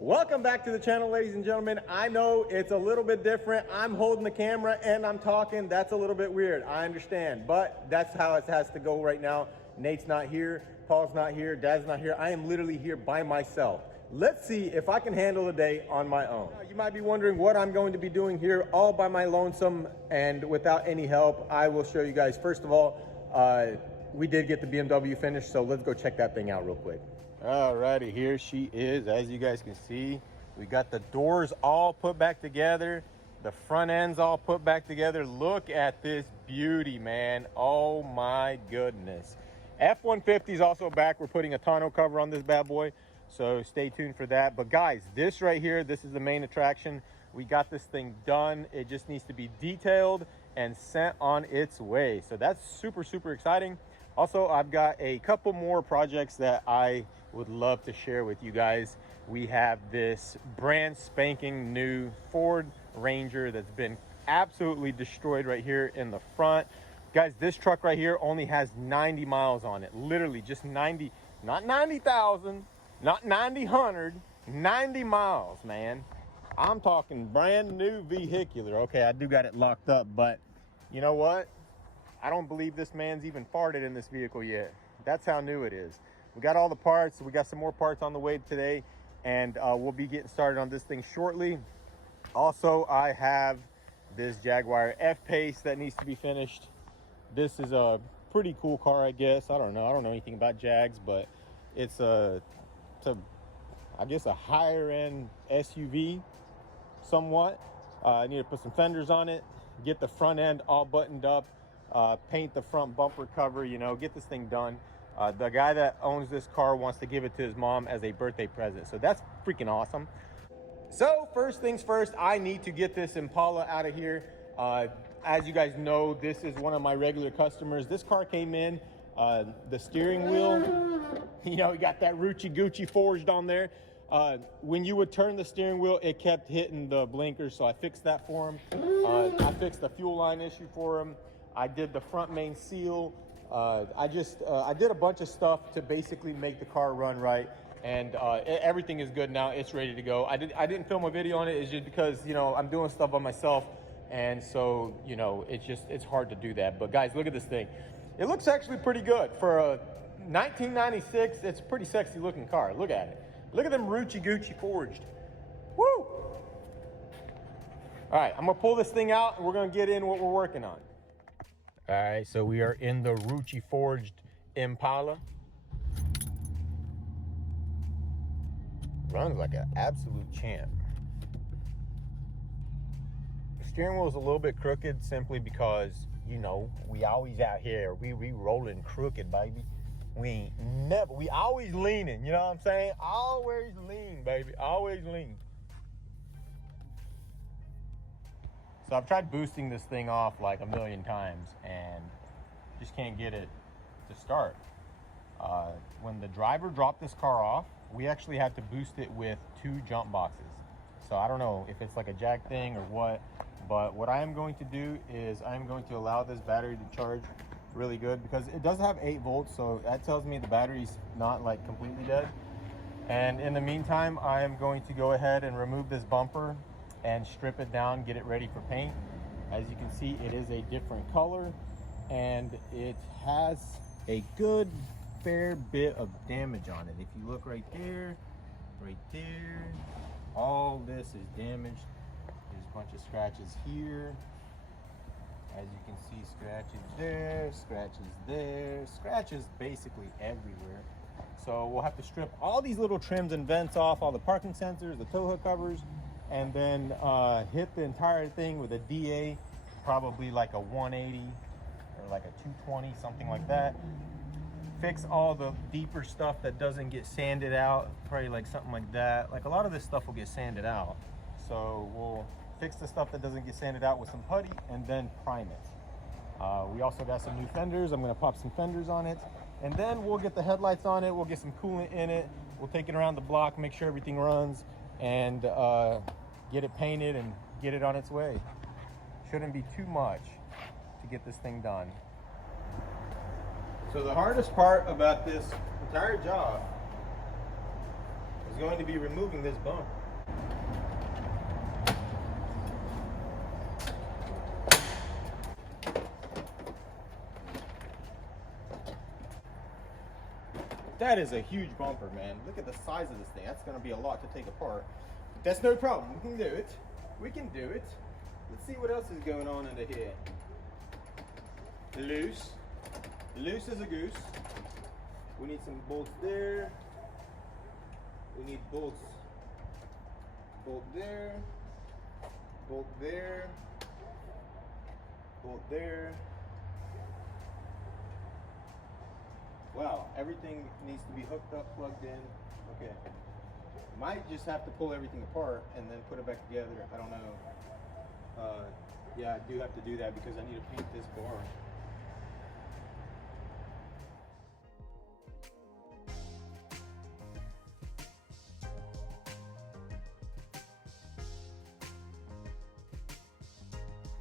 Welcome back to the channel, ladies and gentlemen. I know it's a little bit different. I'm holding the camera and I'm talking. That's a little bit weird. I understand, but that's how it has to go right now. Nate's not here. Paul's not here. Dad's not here. I am literally here by myself. Let's see if I can handle the day on my own. You might be wondering what I'm going to be doing here all by my lonesome and without any help. I will show you guys. First of all, we did get the BMW finished, so let's go check that thing out real quick. Alrighty, here she is. As you guys can see, we got the doors all put back together, the front ends all put back together. Look at this beauty, man. Oh my goodness. F-150 is also back. We're putting a tonneau cover on this bad boy, so stay tuned for that. But guys, this right here, this is the main attraction. We got this thing done. It just needs to be detailed and sent on its way, so that's super exciting. Also, I've got a couple more projects that I would love to share with you guys. We have this brand spanking new Ford Ranger that's been absolutely destroyed right here in the front. Guys, this truck right here only has 90 miles on it. Literally just 90, not 90,000, not 90, 90 miles, man. I'm talking brand new vehicular. Okay, I do got it locked up, but you know what? I don't believe this man's even farted in this vehicle yet. That's how new it is. We got all the parts. We got some more parts on the way today, and we'll be getting started on this thing shortly. Also, I have this Jaguar F-Pace that needs to be finished. This is a pretty cool car, I guess. I don't know anything about Jags, but it's I guess a higher end SUV somewhat. I need to put some fenders on it, get the front end all buttoned up, paint the front bumper cover, you know, get this thing done. The guy that owns this car wants to give it to his mom as a birthday present, so that's freaking awesome. So first things first, I need to get this Impala out of here. As you guys know, this is one of my regular customers. This car came in, the steering wheel, you know, you got that Rucci Gucci forged on there. When you would turn the steering wheel, it kept hitting the blinkers, so I fixed that for him. I fixed the fuel line issue for him. I did the front main seal. I did a bunch of stuff to basically make the car run right, and everything is good now. It's ready to go. I didn't film a video on it. It's just because, you know, I'm doing stuff by myself, and so, you know, it's hard to do that. But guys, look at this thing. It looks actually pretty good for a 1996. It's a pretty sexy looking car. Look at it. Look at them Rucci Gucci forged. Woo! All right, I'm gonna pull this thing out and we're gonna get in what we're working on. All right, so we are in the Rucci forged Impala. Runs like an absolute champ. The steering wheel is a little bit crooked simply because, you know, we always out here, we rolling crooked, baby. We always leaning, you know what I'm saying? Always lean, baby, always lean. So I've tried boosting this thing off like a million times and just can't get it to start. When the driver dropped this car off, we actually had to boost it with 2 jump boxes. So I don't know if it's like a jack thing or what, but what I am going to do is I'm going to allow this battery to charge really good, because it does have 8 volts, so that tells me the battery's not like completely dead. And in the meantime, I am going to go ahead and remove this bumper and strip it down, get it ready for paint. As you can see, it is a different color and it has a good fair bit of damage on it. If you look right there, all this is damaged. There's a bunch of scratches here. As you can see, scratches there, scratches basically everywhere. So we'll have to strip all these little trims and vents off, all the parking sensors, the tow hook covers, and then hit the entire thing with a DA, probably like a 180 or like a 220, something like that. Fix all the deeper stuff that doesn't get sanded out, probably like something like that. Like a lot of this stuff will get sanded out. So we'll fix the stuff that doesn't get sanded out with some putty and then prime it. We also got some new fenders. I'm gonna pop some fenders on it, and then we'll get the headlights on it. We'll get some coolant in it. We'll take it around the block, make sure everything runs, and get it painted and get it on its way. Shouldn't be too much to get this thing done. So the hardest part about this entire job is going to be removing this bumper. That is a huge bumper, man. Look at the size of this thing. That's going to be a lot to take apart. But that's no problem. We can do it. We can do it. Let's see what else is going on under here. Loose. Loose as a goose. We need some bolts there. We need bolts. Bolt there. Bolt there. Bolt there. Wow, everything needs to be hooked up, plugged in. Okay. Might just have to pull everything apart and then put it back together. I don't know. Yeah, I do have to do that because I need to paint this bar.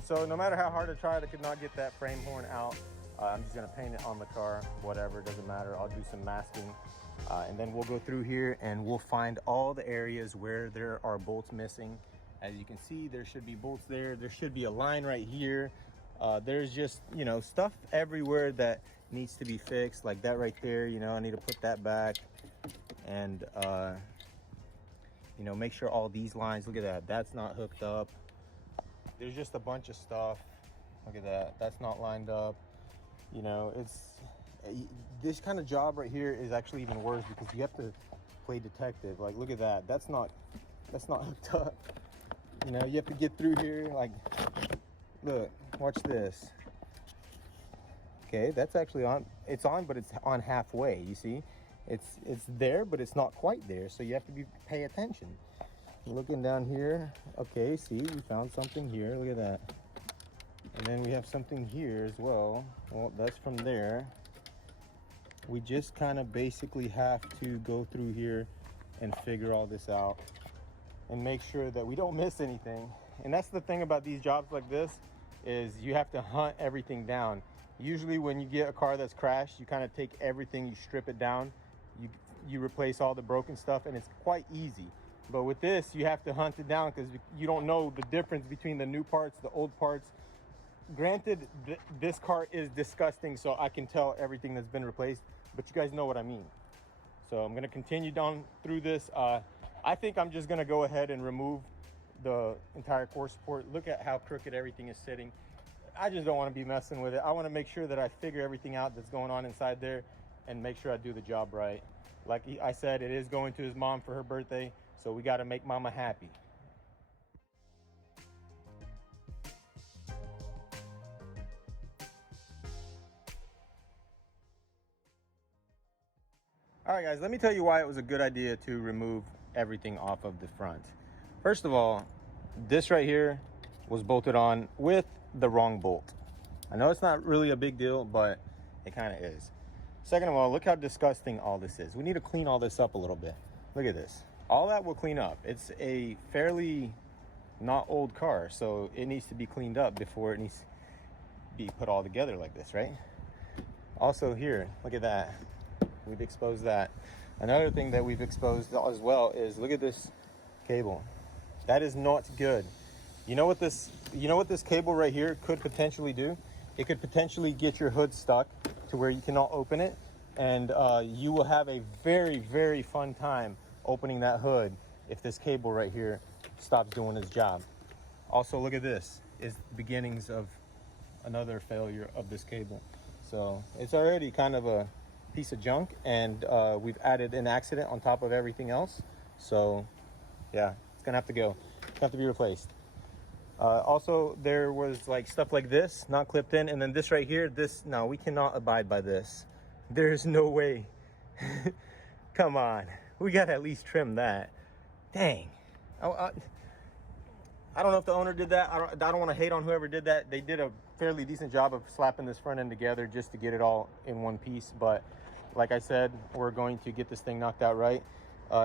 So no matter how hard I tried, I could not get that frame horn out. I'm just gonna paint it on the car, whatever, doesn't matter. I'll do some masking and then we'll go through here and we'll find all the areas where there are bolts missing. As you can see, there should be bolts there. There should be a line right here. There's just, you know, stuff everywhere that needs to be fixed, like that right there. You know, I need to put that back and, you know, make sure all these lines, look at that, that's not hooked up. There's just a bunch of stuff. Look at that, that's not lined up. You know, it's this kind of job right here is actually even worse because you have to play detective. Like, look at that, that's not hooked up. You know, you have to get through here. Like, look, watch this. Okay, that's actually on. It's on, but it's on halfway. You see, it's there, but it's not quite there. So you have to pay attention. Looking down here, okay, see, we found something here. Look at that. And then we have something here as well. Well, that's from there. We just kind of basically have to go through here and figure all this out and make sure that we don't miss anything. And that's the thing about these jobs like this, is you have to hunt everything down. Usually when you get a car that's crashed, you kind of take everything, you strip it down, you replace all the broken stuff, and it's quite easy. But with this, you have to hunt it down because you don't know the difference between the new parts, the old parts. Granted, this car is disgusting, so I can tell everything that's been replaced, but you guys know what I mean. So I'm gonna continue down through this. I think I'm just gonna go ahead and remove the entire core support. Look at how crooked everything is sitting. I just don't wanna be messing with it. I wanna make sure that I figure everything out that's going on inside there and make sure I do the job right. Like I said, it is going to his mom for her birthday, so we gotta make mama happy. All right, guys, let me tell you why it was a good idea to remove everything off of the front. First of all, this right here was bolted on with the wrong bolt. I know it's not really a big deal, but it kind of is. Second of all, look how disgusting all this is. We need to clean all this up a little bit. Look at this. All that will clean up. It's a fairly not old car, so it needs to be cleaned up before it needs to be put all together like this, right? Also here, look at that. We've exposed that. Another thing that we've exposed as well is, look at this cable. That is not good. You know what this cable right here could potentially do? It could potentially get your hood stuck to where you cannot open it, and you will have a very, very fun time opening that hood if this cable right here stops doing its job. Also, look at this, is the beginnings of another failure of this cable. So it's already kind of a piece of junk, and we've added an accident on top of everything else. So yeah, it's gonna have to go. It's gonna have to be replaced. Also, there was like stuff like this not clipped in, and then this right here, this, no, we cannot abide by this. There's no way. Come on, we gotta at least trim that. Dang. I don't know if the owner did that. I don't want to hate on whoever did that. They did a fairly decent job of slapping this front end together just to get it all in one piece. But like I said, we're going to get this thing knocked out right.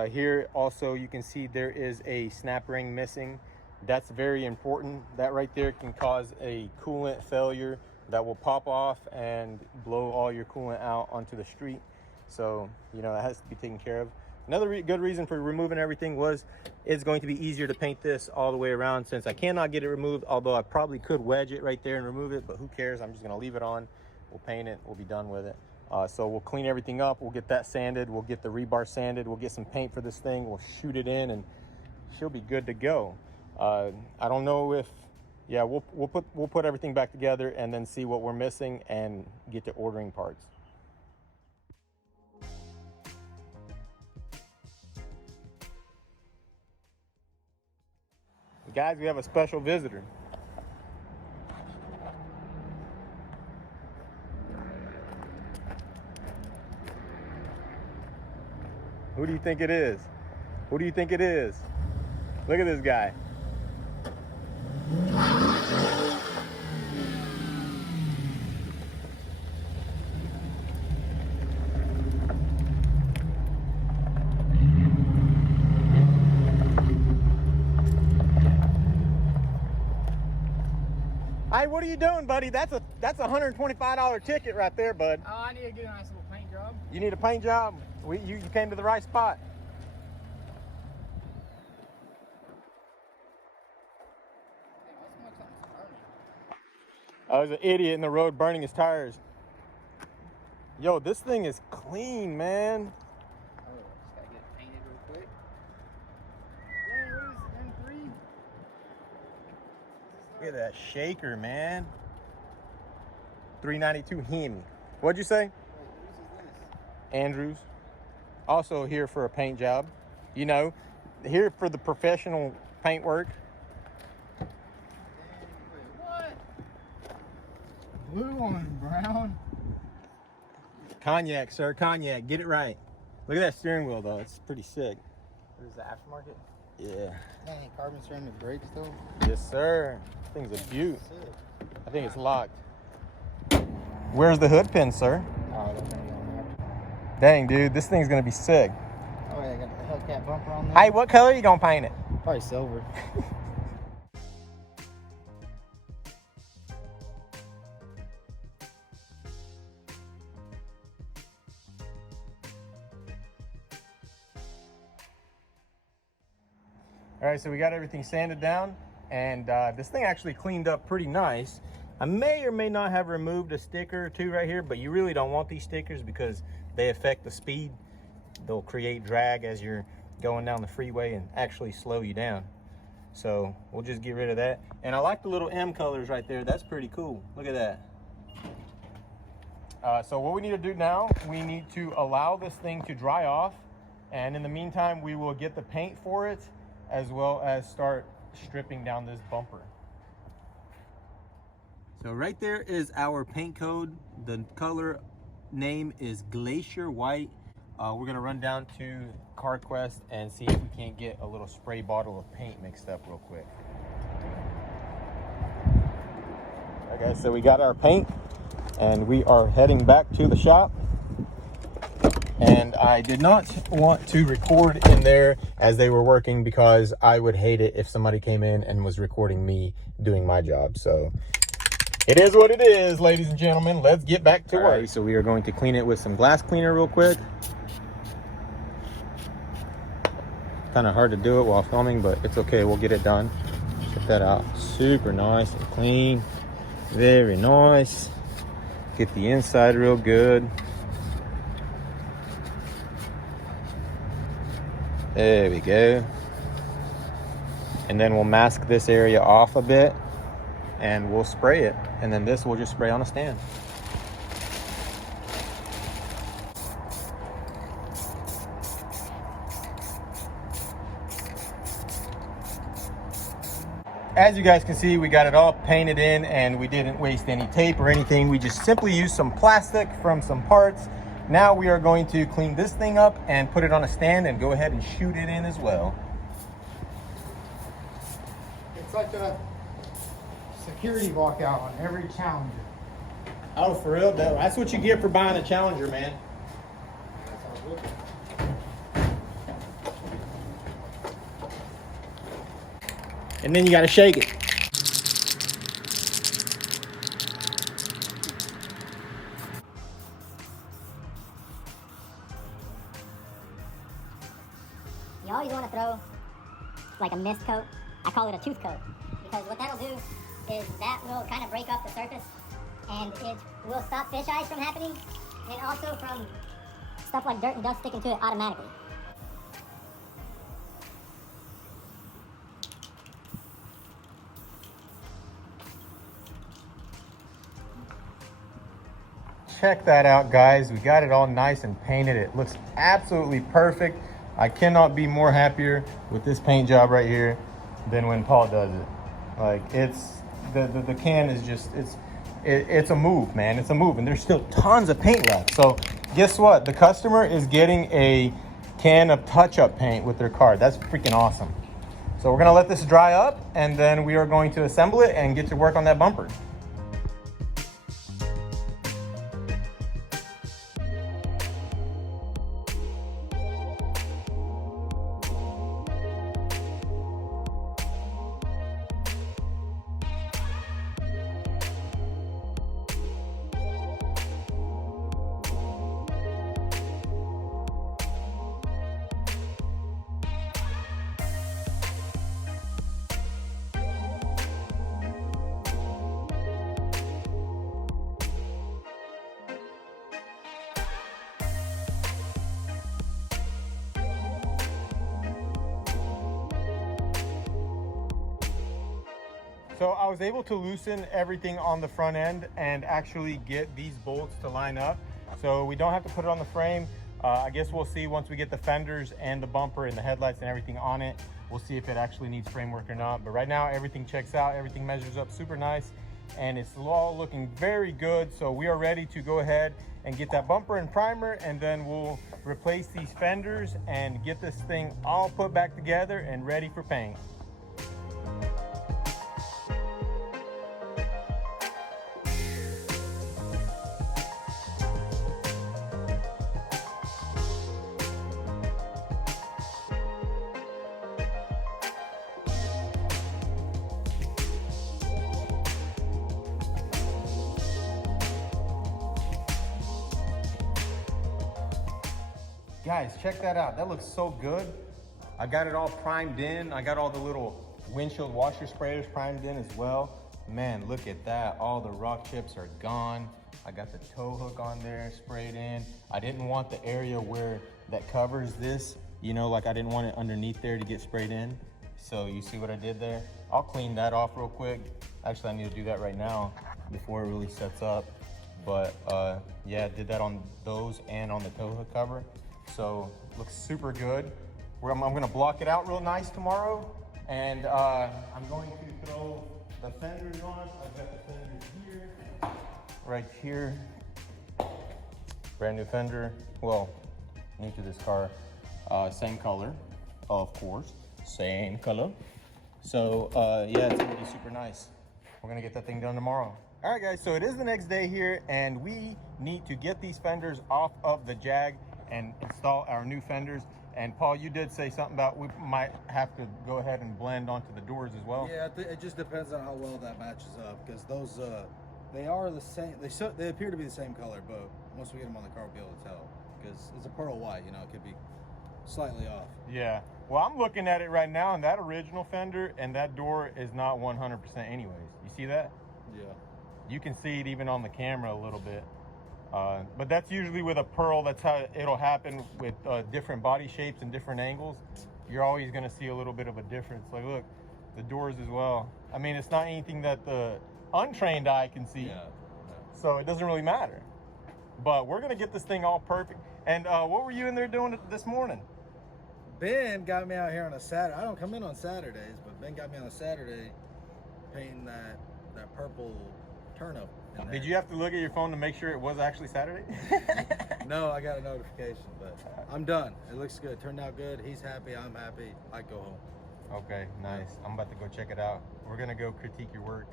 Here also, you can see there is a snap ring missing. That's very important. That right there can cause a coolant failure that will pop off and blow all your coolant out onto the street. So, you know, that has to be taken care of. Another good reason for removing everything was it's going to be easier to paint this all the way around, since I cannot get it removed, although I probably could wedge it right there and remove it, but who cares? I'm just gonna leave it on. We'll paint it, we'll be done with it. So we'll clean everything up, we'll get that sanded, we'll get the rebar sanded, we'll get some paint for this thing, we'll shoot it in, and she'll be good to go. I don't know if, yeah, we'll put everything back together and then see what we're missing and get to ordering parts. Guys, we have a special visitor. Who do you think it is? Who do you think it is? Look at this guy. Hey, what are you doing, buddy? That's a $125 ticket right there, bud. Oh, I need to get a nice little paint job. You need a paint job? You came to the right spot. I was an idiot in the road burning his tires. Yo, this thing is clean, man. Oh, just gotta get it painted real quick. Dang, what is M3? Look at that shaker, man. 392 Hemi. What'd you say? Wait, whose is this? Andrews. Also here for a paint job. You know, here for the professional paint work. Dang, wait, what? Blue on brown? Cognac, sir, cognac. Get it right. Look at that steering wheel, though. It's pretty sick. What is the aftermarket? Yeah. Dang, carbon ceramic brakes though? Yes, sir. This thing's a beaut. Sick. I think it's locked. Where's the hood pin, sir? Oh, that's gonna go on there. Dang, dude, this thing's gonna be sick. Oh, yeah, I got the Hellcat bumper on there. Hey, what color you gonna paint it? Probably silver. All right, so we got everything sanded down, and this thing actually cleaned up pretty nice. I may or may not have removed a sticker or two right here, but you really don't want these stickers because they affect the speed. They'll create drag as you're going down the freeway and actually slow you down. So we'll just get rid of that. And I like the little M colors right there. That's pretty cool. Look at that. So what we need to do now, we need to allow this thing to dry off. And in the meantime, we will get the paint for it, as well as start stripping down this bumper. So right there is our paint code. The color name is Glacier White. We're gonna run down to CarQuest and see if we can't get a little spray bottle of paint mixed up real quick. Okay, so we got our paint and we are heading back to the shop. And I did not want to record in there as they were working because I would hate it if somebody came in and was recording me doing my job. So it is what it is, ladies and gentlemen. Let's get back to work. So we are going to clean it with some glass cleaner real quick. Kind of hard to do it while filming, but it's okay. We'll get it done. Get that out super nice and clean. Very nice. Get the inside real good. There we go. And then we'll mask this area off a bit and we'll spray it. And then this we'll just spray on a stand. As you guys can see, we got it all painted in and we didn't waste any tape or anything. We just simply used some plastic from some parts. Now we are going to clean this thing up and put it on a stand and go ahead and shoot it in as well. It's like a security walkout on every Challenger. Oh, for real? That's what you get for buying a Challenger, man. That's all good. And then you got to shake it. like a mist coat. I call it a tooth coat because what that'll do is that will kind of break up the surface and it will stop fish eyes from happening and also from stuff like dirt and dust sticking to it automatically. Check that out, guys. We got it all nice and painted. It looks absolutely perfect. I cannot be more happier with this paint job right here than when Paul does it. Like, it's the can is just, it's a move, man. It's a move, and there's still tons of paint left. So guess what? The customer is getting a can of touch-up paint with their card. That's freaking awesome. So we're gonna let this dry up, and then we are going to assemble it and get to work on that bumper. So I was able to loosen everything on the front end and actually get these bolts to line up. So we don't have to put it on the frame. I guess we'll see once we get the fenders and the bumper and the headlights and everything on it. We'll see if it actually needs framework or not. But right now everything checks out, everything measures up super nice, and it's all looking very good. So we are ready to go ahead and get that bumper and primer, and then we'll replace these fenders and get this thing all put back together and ready for paint. Guys, check that out. That looks so good. I got it all primed in. I got all the little windshield washer sprayers primed in as well. Man, look at that. All the rock chips are gone. I got the tow hook on there sprayed in. I didn't want the area where that covers this, you know, like I didn't want it underneath there to get sprayed in. So you see what I did there? I'll clean that off real quick. Actually, I need to do that right now before it really sets up. But yeah, I did that on those and on the tow hook cover. So looks super good. I'm gonna block it out real nice tomorrow, and I'm going to throw the fenders on. I've got the fenders here, right here. Brand new fender. Well, new to this car. Same color, of course. Same color. So yeah, it's gonna be super nice. We're gonna get that thing done tomorrow. All right, guys. So it is the next day here, and we need to get these fenders off of the Jag and install our new fenders. And Paul, you did say something about we might have to go ahead and blend onto the doors as well. Yeah, it just depends on how well that matches up, because those they are the same. They appear to be the same color, but once we get them on the car, we'll be able to tell, because it's a pearl white. You know, it could be slightly off. Yeah. Well, I'm looking at it right now, and that original fender and that door is not 100% anyways. You see that? Yeah. You can see it even on the camera a little bit. But that's usually with a pearl. That's how it'll happen with different body shapes and different angles. You're always going to see a little bit of a difference. Like, look, the doors as well. I mean, it's not anything that the untrained eye can see. Yeah. So it doesn't really matter. But we're going to get this thing all perfect. And what were you in there doing this morning? Ben got me out here on a Saturday. I don't come in on Saturdays, but Ben got me on a Saturday painting that purple turnip. Did you have to look at your phone to make sure it was actually Saturday? No, I got a notification, but I'm done. It looks good. Turned out good. He's happy. I'm happy. I go home. Okay, nice. I'm about to go check it out. We're gonna go critique your work.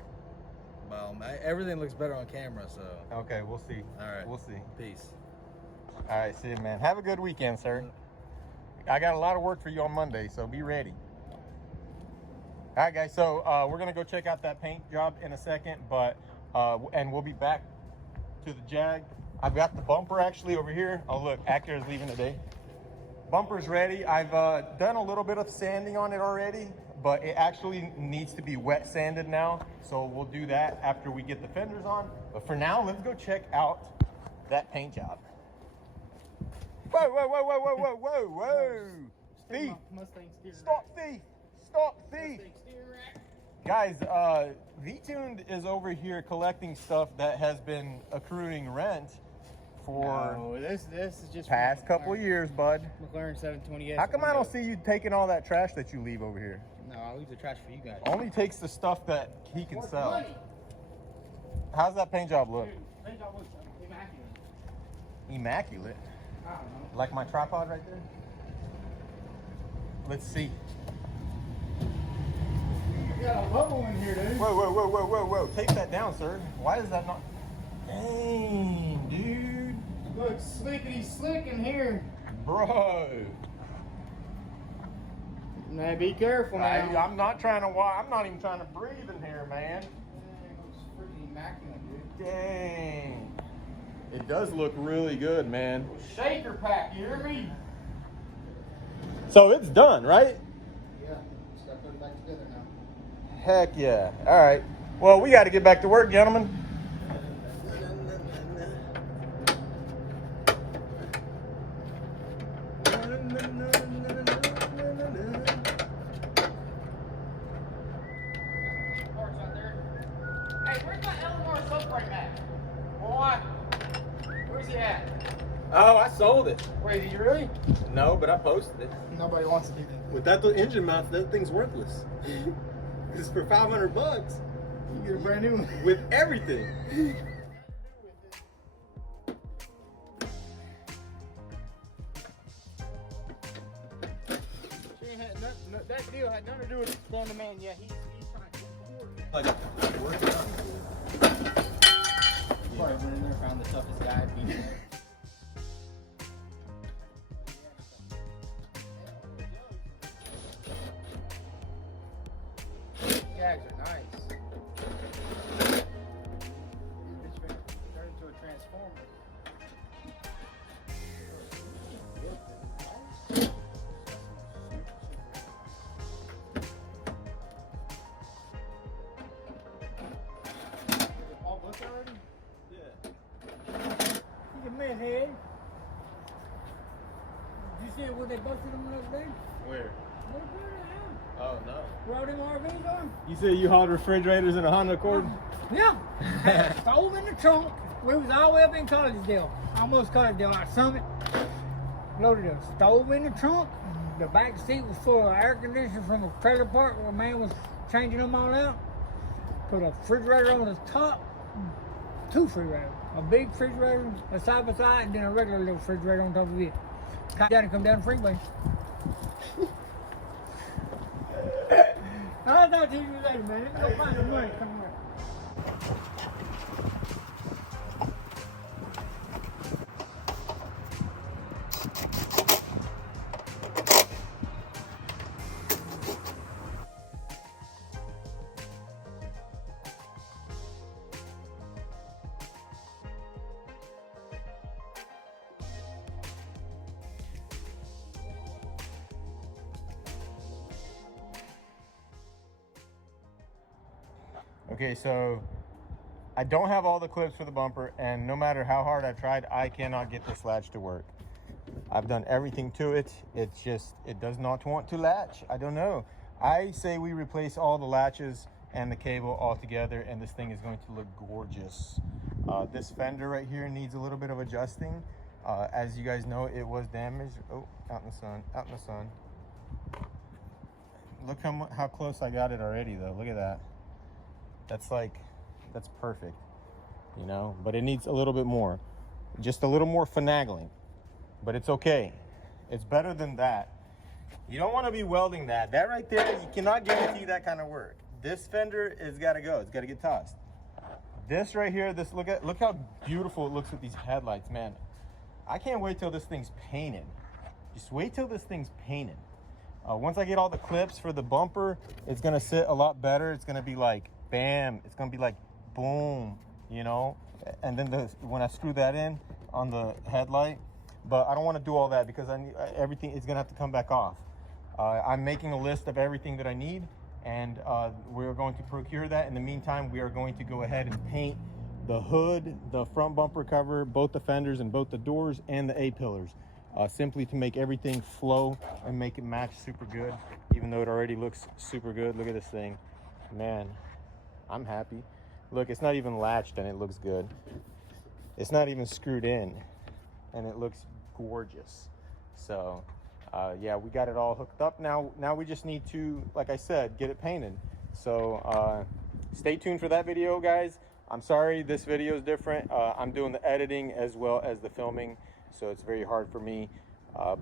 Well, everything looks better on camera, so. Okay, we'll see. All right. We'll see. Peace. All right, see you, man. Have a good weekend, sir. I got a lot of work for you on Monday, so be ready. All right, guys. So we're gonna go check out that paint job in a second, but and we'll be back to the Jag. I've got the bumper actually over here. Oh, look, Acura's leaving today. Bumper's ready. I've done a little bit of sanding on it already, but it actually needs to be wet sanded now. So we'll do that after we get the fenders on. But for now, let's go check out that paint job. Whoa, whoa, whoa, whoa, whoa, whoa, whoa, whoa. Thief. Mustang steering Stop thief. Stop thief. rack. Steering rack. Guys, V-Tuned is over here collecting stuff that has been accruing rent for No, this is just past couple years, bud. McLaren 720S. How come I don't see you taking all that trash that you leave over here? No, I leave the trash for you guys. Only takes the stuff that he can Worth sell. money. How's that paint job look? Dude, paint job looks immaculate. Immaculate. I don't know. Like my tripod right there? Let's see. You got a level in here, dude. Whoa, whoa, whoa, whoa, whoa, whoa. Take that down, sir. Why is that not? Dang, dude. Look, slickety slick in here. Bro. Now be careful now. I'm not trying to I'm not even trying to breathe in here, man. It looks freaking immaculate, dude. Dang. It does look really good, man. Shaker pack, you hear me? So it's done, right? Yeah, just gotta put it back together now. Heck yeah. All right. Well, we got to get back to work, gentlemen. Parts out there. Hey, where's my Eleanor subframe at? Boy, where's he at? Oh, I sold it. Wait, did you really? No, but I posted it. Nobody wants to do that. Without the engine mounts, that thing's worthless. It's for $500 You get a brand new one. with everything. That deal had nothing to do with blowing the man. Yeah, he's trying to Like, work it out. Probably went in there, found the toughest guy beat him. Jags are nice. This thing turned into a transformer. Is it all booked already? He's a meth head. Did you see where they busted him the other day? Where? What about it? Oh, no. Where all them RVs are? You said you hauled refrigerators in a Honda Accord? Yeah. Stove in the trunk. We was all the way up in Collegedale. Almost Collegedale, like Summit. Loaded a stove in the trunk. The back seat was full of air conditioning from a trailer park where a man was changing them all out. Put a refrigerator on the top. 2 refrigerators. A big refrigerator, a side by side, and then a regular little refrigerator on top of it. Cut down and come down the freeway. I'll talk to you later, man. Let's go find some money. Come on. Okay, so I don't have all the clips for the bumper, and no matter how hard I've tried, I cannot get this latch to work. I've done everything to it. It does not want to latch. I don't know. I say we replace all the latches and the cable all together, and this thing is going to look gorgeous. This fender right here needs a little bit of adjusting. As you guys know, it was damaged. Oh, out in the sun, out in the sun. Look how close I got it already, though. Look at that. That's perfect, you know, but it needs a little bit more, just a little more finagling, but it's okay. It's better than that. You don't want to be welding that right there. You cannot guarantee that kind of work. This fender has got to go. It's got to get tossed. This right here, look how beautiful it looks with these headlights, man. I can't wait till this thing's painted. Just wait till this thing's painted. Once I get all the clips for the bumper, it's gonna sit a lot better. It's gonna be like bam, it's gonna be like boom, you know. And then when I screw that in on the headlight, but I don't want to do all that because everything is going to have to come back off. I'm making a list of everything that I need, and we're going to procure that. In the meantime, we are going to go ahead and paint the hood, the front bumper cover, both the fenders and both the doors and the A-pillars, simply to make everything flow and make it match super good, even though it already looks super good. Look at this thing, man, I'm happy. Look, it's not even latched and it looks good. It's not even screwed in and it looks gorgeous. So yeah, we got it all hooked up. Now we just need to, like I said, get it painted. So stay tuned for that video, guys. I'm sorry this video is different. I'm doing the editing as well as the filming, so it's very hard for me.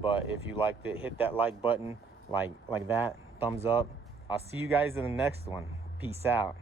But if you liked it, hit that like button, like that, thumbs up. I'll see you guys in the next one. Peace out.